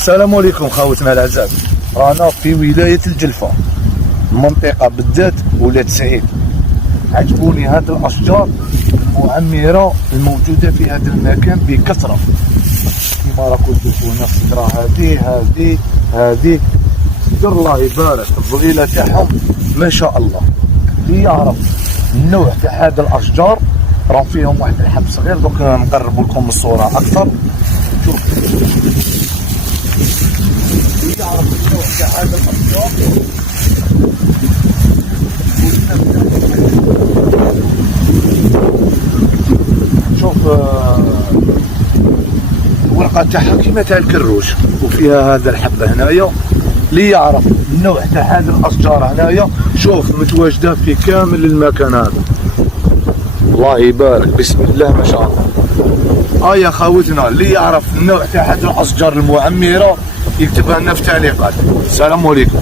السلام عليكم خاوتنا الاعزاء. رانا في ولايه الجلفه، المنطقه بالذات ولاد سعيد. عجبوني هاد الاشجار المعمره الموجوده في هذا المكان بكثره، كما راكم تشوفوا هنا الشجره هذه الشجر الله يبارك، الظليله تاعهم ما شاء الله. اللي يعرف النوع تاع هاد الاشجار راه فيهم واحد الحب صغير، دوك نقرب لكم الصوره اكثر. شوف يعرف النوع تاع هذا الاشجار، شوف الورقه تاعها كيما تاع الكروش، وفيها هذا الحبه هنايا. اللي يعرف النوع تاع هذه الاشجار هنايا، شوف متواجده في كامل المكان هذا، الله يبارك، بسم الله ما شاء الله. يا خاوتنا اللي يعرف النوع تاع هذه الاشجار المعمره يكتبها لنا في التعليقات. السلام عليكم.